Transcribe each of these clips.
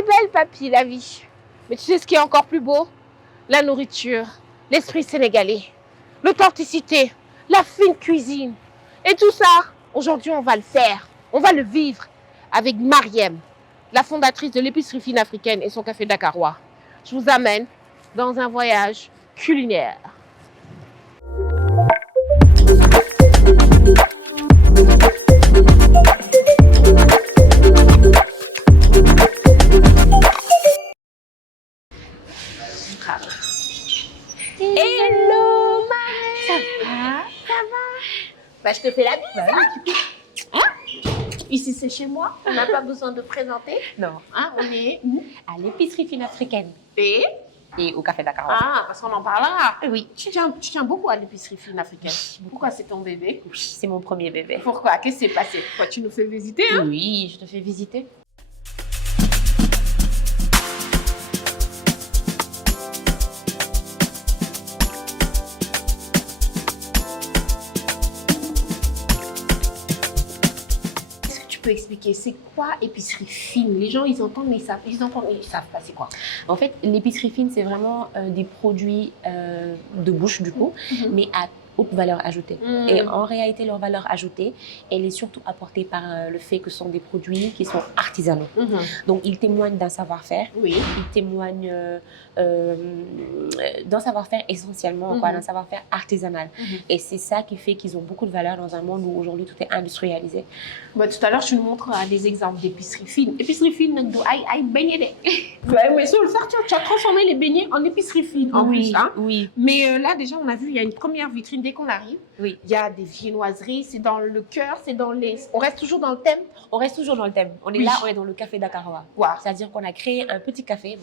est belle, papy, la vie. Mais tu sais ce qui est encore plus beau? La nourriture, l'esprit sénégalais, l'authenticité, la fine cuisine. Et tout ça, aujourd'hui, on va le faire. On va le vivre avec Mariem, la fondatrice de l'épicerie fine africaine et son café dakarois. Je vous amène dans un voyage culinaire. Hello, Mariem. Ça va? Bah, je te fais la bise. Hein? Ici, c'est chez moi. On n'a pas besoin de présenter. Non. Hein, on est À l'épicerie fine africaine et au café Dakar. ah, parce qu'on en parlera. Oui. Tu tiens beaucoup à l'épicerie fine africaine. Pourquoi c'est ton bébé? Oui, c'est mon premier bébé. Pourquoi? Qu'est-ce qui s'est passé? Pourquoi tu nous fais visiter, hein? Oui, je te fais visiter. Est-ce que tu peux expliquer c'est quoi épicerie fine? Les gens, ils entendent, mais ils savent pas c'est quoi. En fait, l'épicerie fine, c'est vraiment des produits de bouche, du coup, mais à haute valeur ajoutée. Et en réalité, leur valeur ajoutée, elle est surtout apportée par le fait que ce sont des produits qui sont artisanaux. Donc, ils témoignent d'un savoir-faire. Oui. Ils témoignent d'un savoir-faire essentiellement, quoi, d'un savoir-faire artisanal. Et c'est ça qui fait qu'ils ont beaucoup de valeur dans un monde où aujourd'hui tout est industrialisé. Bah, tout à l'heure, tu nous montres des exemples d'épicerie fine. Épicerie fine, nag do ay beignets de. Ouais, mais sur le faire, tu as transformé les beignets en épicerie fine en plus. Hein? Oui. Mais là, déjà, on a vu, il y a une première vitrine dès qu'on arrive. Oui. Il y a des viennoiseries, c'est dans le cœur, c'est dans les. On reste toujours dans le thème. On reste toujours dans le thème. On est là, on est dans le café dakarois. Wow. C'est-à-dire qu'on a créé un petit café.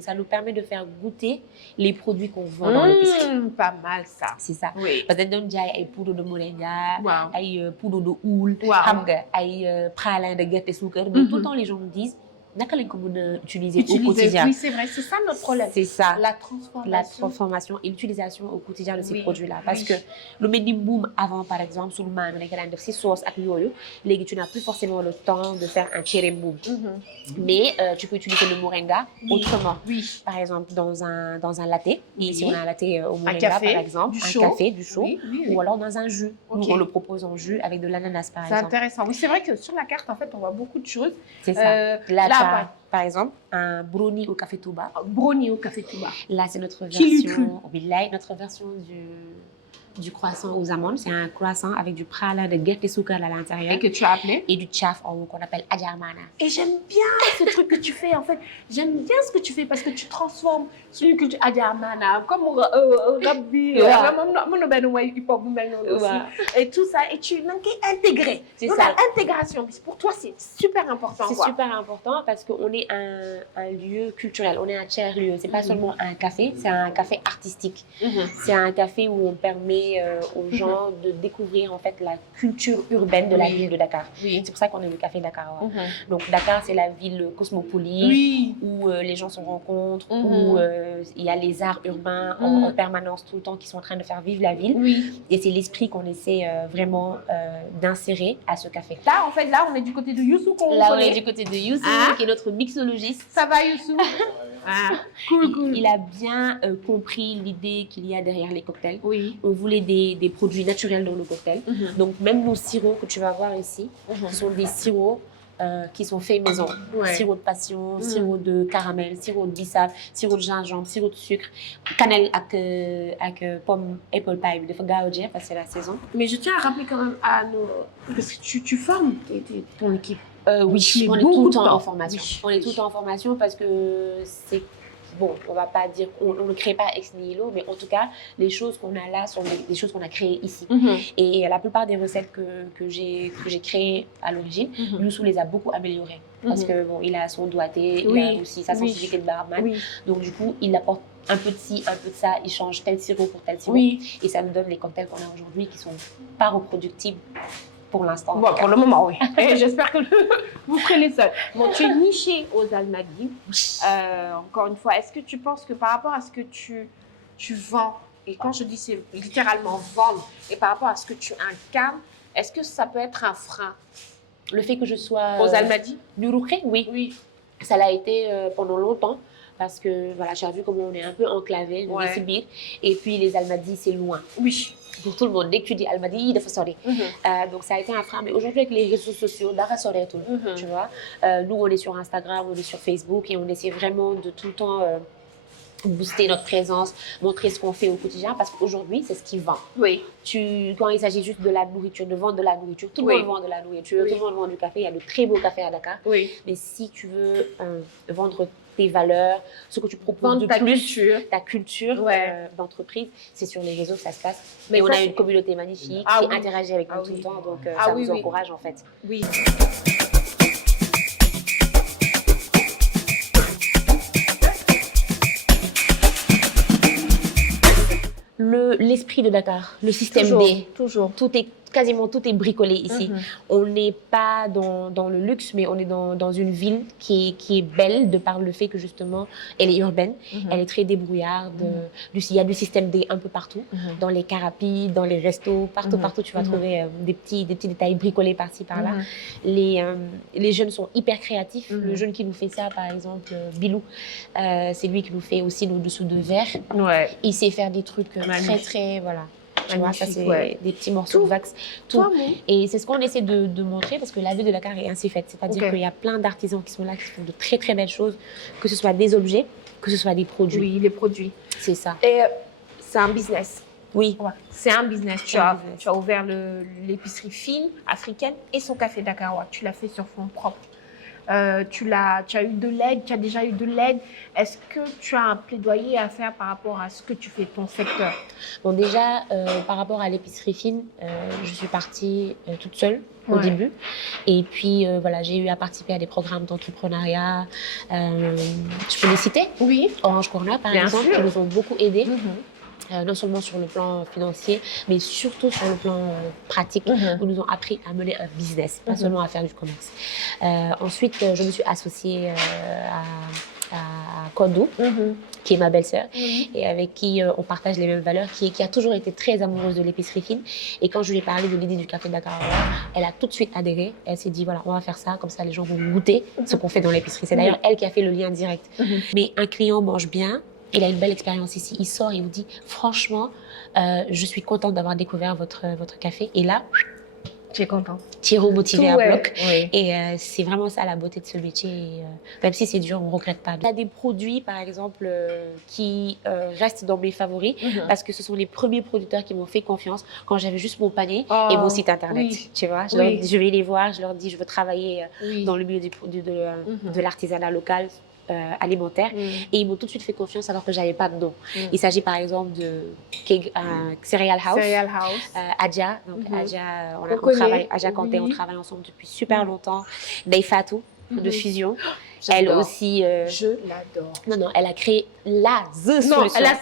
Ça nous permet de faire goûter les produits qu'on vend dans l'épicerie. Pas mal ça. C'est ça. Oui. Parce que dañ doon jaay ay poudre de moringa, Wow. ay poudre de oul, Wow. xam nga ay pralin de gerte suukar. Mais tout le temps les gens nous disent naka lañ ko mën a utiliser au quotidien. Oui, c'est vrai, c'est ça notre problème. C'est ça. La transformation. La transformation et l'utilisation au quotidien de ces Oui. produits-là. Parce Oui. que le mel ni mbuum avant, par exemple, sur le maam dañ ko daan def si sauce ak yooyu, léegi tu n'as plus forcément le temps de faire un cere mbuum. Mais tu peux utiliser le moringa autrement. Oui. Par exemple, dans un latte. Et ici, on a un latte au moringa, café, par exemple. du Un chaud. café, du chaud. Oui, oui, oui. Ou alors dans un jus. Ok. Nous, on le propose en jus avec de l'ananas, par C'est exemple. intéressant. Oui, c'est vrai que sur la carte, en fait, on voit beaucoup de choses. C'est ça. Là, tu là, as, par exemple, un brownie au café Touba. Brownie au café Touba. Là, c'est notre Qui l'eût cru? version, Billahi, notre version du croissant aux amandes. C'est un croissant avec du pralin de gerte et sucre à l'intérieur. Et que tu as appelé. Et du tchaf en haut qu'on appelle adjarmana. Et j'aime bien ce truc que tu fais, en fait. J'aime bien ce que tu fais parce que tu transformes celui que tu as dit comme Rabbi, et tout ça. Et tu l'as intégré. C'est ça. L'intégration, pour toi, c'est super important. C'est super important parce qu'on est un lieu culturel, on est un tiers-lieu. C'est pas seulement un café, c'est un café artistique. C'est un café où on permet aux gens de découvrir en fait la culture urbaine de la ville de Dakar. Oui. C'est pour ça qu'on est le café Dakar. Donc Dakar, c'est la ville cosmopolite où les gens se rencontrent, où il y a les arts urbains en permanence tout le temps qui sont en train de faire vivre la ville. Et c'est l'esprit qu'on essaie vraiment d'insérer à ce café. Là, en fait, là, on est du côté de Youssou. Là, on est du côté de Youssou, qui est notre mixologiste. Ça va, Youssou? Cool. Il a bien compris l'idée qu'il y a derrière les cocktails. Oui. On voulait des produits naturels dans le cocktail. Donc, même nos sirops que tu vas voir ici, ce sont des sirops qui sont faits maison. Sirop de passion, sirop de caramel, sirop de bissap, sirop de gingembre, sirop de sucre, cannelle avec pomme apple pie. Il faut gauger parce que c'est la saison. Mais je tiens à rappeler quand même à nos... Parce que tu formes ton équipe. Oui, on est tout le temps en formation. On est tout le temps en formation parce que c'est... Bon, on va pas dire qu'on ne crée pas ex nihilo, mais en tout cas, les choses qu'on a là sont des choses qu'on a créées ici. Et la plupart des recettes que j'ai créées à l'origine, Youssou les a beaucoup améliorées. Parce que bon, il a son doigté, il a aussi sa sensibilité de barman. Donc du coup, il apporte un peu de ci, un peu de ça, il change tel sirop pour tel sirop. Et ça nous donne les cocktails qu'on a aujourd'hui qui sont pas reproductibles. Pour l'instant. Bon, pour le moment, oui. Et j'espère que vous ferez les seuls. Bon, tu es niché aux Almadies. Encore une fois, est-ce que tu penses que par rapport à ce que tu vends, et quand je dis c'est littéralement vendre, et par rapport à ce que tu incarnes, est-ce que ça peut être un frein? Le fait que je sois... Aux Almadies? Du Roukhé, oui. Oui. Ça l'a été pendant longtemps. Parce que voilà, j'ai vu comment on est un peu enclavé, et puis les Almadies, c'est loin. Oui. Pour tout le monde, dès que tu dis Almadies, il faut sortir. Donc ça a été un frein. Mais aujourd'hui, avec les réseaux sociaux, d'arrêt sortir tout. Tu vois, nous, on est sur Instagram, on est sur Facebook et on essaie vraiment de tout le temps booster notre présence, montrer ce qu'on fait au quotidien parce qu'aujourd'hui, c'est ce qui vend. Oui. Quand il s'agit juste de la nourriture, de vendre de la nourriture, tout le monde vend de la nourriture, tout le monde vend du café. Il y a de très beaux cafés à Dakar. Oui. Mais si tu veux vendre tes valeurs, ce que tu proposes vendre de ta plus, culture. ta culture d'entreprise, c'est sur les réseaux que ça se passe. Mais on a une communauté magnifique qui interagit avec nous tout le temps, donc ça nous encourage en fait. Oui. L'esprit de Dakar, le système D, quasiment tout est bricolé ici. On n'est pas dans le luxe, mais on est dans une ville qui est belle de par le fait que justement, elle est urbaine, elle est très débrouillarde. Il y a du système D un peu partout, dans les car rapides, dans les restos, partout tu vas trouver des petits détails bricolés par-ci, par-là. Les jeunes sont hyper créatifs. Le jeune qui nous fait ça, par exemple, Bilou, c'est lui qui nous fait aussi nos dessous de verre. Ouais. Il sait faire des trucs très, voilà. Tu vois, ça c'est des petits morceaux de wax. Et c'est ce qu'on essaie de montrer parce que la ville de Dakar est ainsi faite. C'est-à-dire qu'il y a plein d'artisans qui sont là, qui font de très très belles choses, que ce soit des objets, que ce soit des produits. Oui, les produits. C'est ça. Et c'est un business. Oui. Ouais. C'est un business. Tu as ouvert l'épicerie fine africaine et son café dakarois. Tu l'as fait sur fonds propres. Tu as eu de l'aide, tu as déjà eu de l'aide. Est-ce que tu as un plaidoyer à faire par rapport à ce que tu fais, ton secteur? Bon, déjà, par rapport à l'épicerie fine, je suis partie toute seule au début. Et puis, voilà, j'ai eu à participer à des programmes d'entrepreneuriat. Je peux les citer? Oui. Orange Corner, par exemple, qui nous ont beaucoup aidés. Non seulement sur le plan financier, mais surtout sur le plan pratique, où nous ont appris à mener un business, pas seulement à faire du commerce. Ensuite, je me suis associée à Kondo, qui est ma belle-sœur, et avec qui on partage les mêmes valeurs, qui a toujours été très amoureuse de l'épicerie fine. Et quand je lui ai parlé de l'idée du café Dakar, elle a tout de suite adhéré. Elle s'est dit, voilà, on va faire ça, comme ça les gens vont goûter ce qu'on fait dans l'épicerie. C'est d'ailleurs elle qui a fait le lien direct. Mais un client mange bien, il a une belle expérience ici. Il sort, il vous dit, franchement, je suis contente d'avoir découvert votre café. Et là, tu es contente. Tu es remotivée à bloc. Et c'est vraiment ça la beauté de ce métier. Et, même si c'est dur, on ne regrette pas. Il y a des produits, par exemple, qui restent dans mes favoris parce que ce sont les premiers producteurs qui m'ont fait confiance quand j'avais juste mon panier et mon site internet. Tu vois, je vais les voir, je leur dis, je veux travailler dans le milieu de l'artisanat local. Alimentaire et ils m'ont tout de suite fait confiance alors que j'avais pas de nom. Il s'agit par exemple de Cereal House, Adja, donc Adja, on travaille, Adja Kanté, on travaille ensemble depuis super longtemps. Deifatou de Fusion, elle aussi. Je l'adore. Non, elle a créé solution. Elle a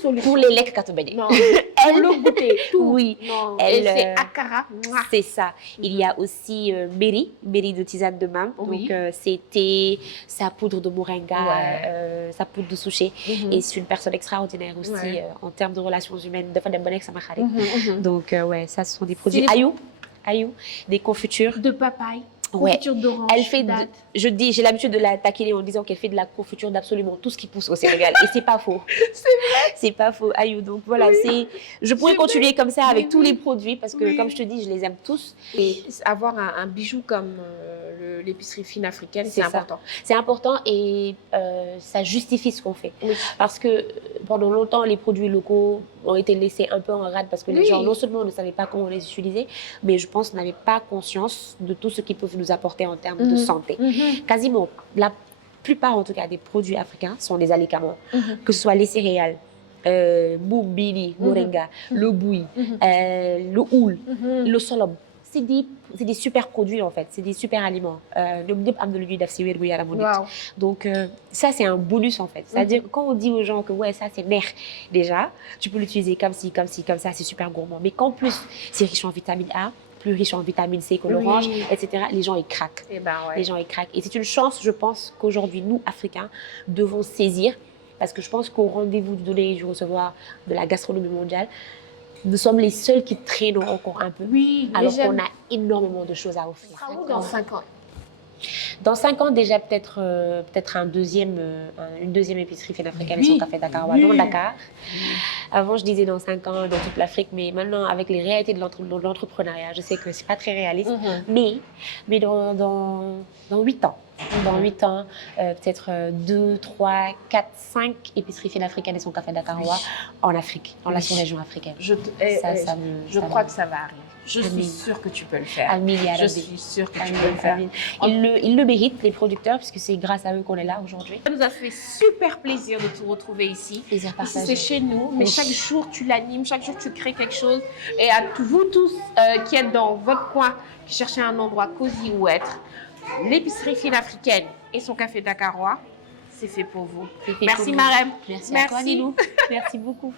solution pour les lecs katobédé. Non, elle le goûter tout. Oui, non, elle c'est akara. C'est ça. Il y a aussi Mary de tisane de mam. Donc c'était sa poudre de moringa, sa poudre de souché. Et c'est une personne extraordinaire aussi en termes de relations humaines. De fois, donc ça ce sont des produits. Ayou, des confitures de papaye. Confiture d'orange. Elle fait j'ai l'habitude de la taquiner en disant qu'elle fait de la confiture d'absolument tout ce qui pousse au Sénégal. Et c'est pas faux. C'est vrai. C'est pas faux. Ayou, donc voilà, je pourrais continuer comme ça avec tous les produits parce que comme je te dis, je les aime tous. Et avoir un bijou comme l'épicerie fine africaine, c'est important. C'est important et ça justifie ce qu'on fait. Parce que pendant longtemps, les produits locaux ont été laissés un peu en rade parce que les gens non seulement ne savaient pas comment les utiliser, mais je pense n'avaient pas conscience de tout ce qu'ils peuvent nous apporter en termes de santé. Quasiment, la plupart en tout cas des produits africains sont des alicaments, que ce soit les céréales, Boumbini, Moringa, le boui, le houle, le solom. C'est des super produits en fait, c'est des super aliments. Donc ça c'est un bonus en fait. C'est-à-dire que quand on dit aux gens que ça c'est mer déjà, tu peux l'utiliser comme ci, comme ci, comme ça, c'est super gourmand. Mais qu'en plus c'est riche en vitamine A, plus riche en vitamine C que l'orange, etc. Les gens ils craquent. Les gens ils craquent. Et c'est une chance, je pense, qu'aujourd'hui nous Africains devons saisir parce que je pense qu'au rendez-vous du donner et du recevoir de la gastronomie mondiale, nous sommes les seuls qui traînons encore un peu, alors qu'on a énormément de choses à offrir. Dans 5 ans Dans 5 ans, déjà, peut-être une deuxième épicerie fine africaine et son café Dakarois dans Dakar. Avant, je disais dans 5 ans, dans toute l'Afrique, mais maintenant, avec les réalités de l'entrepreneuriat, je sais que ce n'est pas très réaliste, mais dans 8 ans. Dans 8 ans, peut-être 2, 3, 4, 5 épiceries fines africaines et son café Dakarois en Afrique, dans la sous-région africaine. Je crois que ça va arriver. Je suis sûre que tu peux le faire. Je suis sûre que tu peux le faire. Ils le méritent, les producteurs, puisque c'est grâce à eux qu'on est là aujourd'hui. Ça nous a fait super plaisir de te retrouver ici. Plaisir partagé. C'est chez nous, mais chaque jour tu l'animes, chaque jour tu crées quelque chose. Et à vous tous qui êtes dans votre coin, qui cherchez un endroit cosy où être, l'épicerie fine africaine et son café Dakarois, c'est fait pour vous. Merci Marem. Merci à toi, Nilou. Merci beaucoup.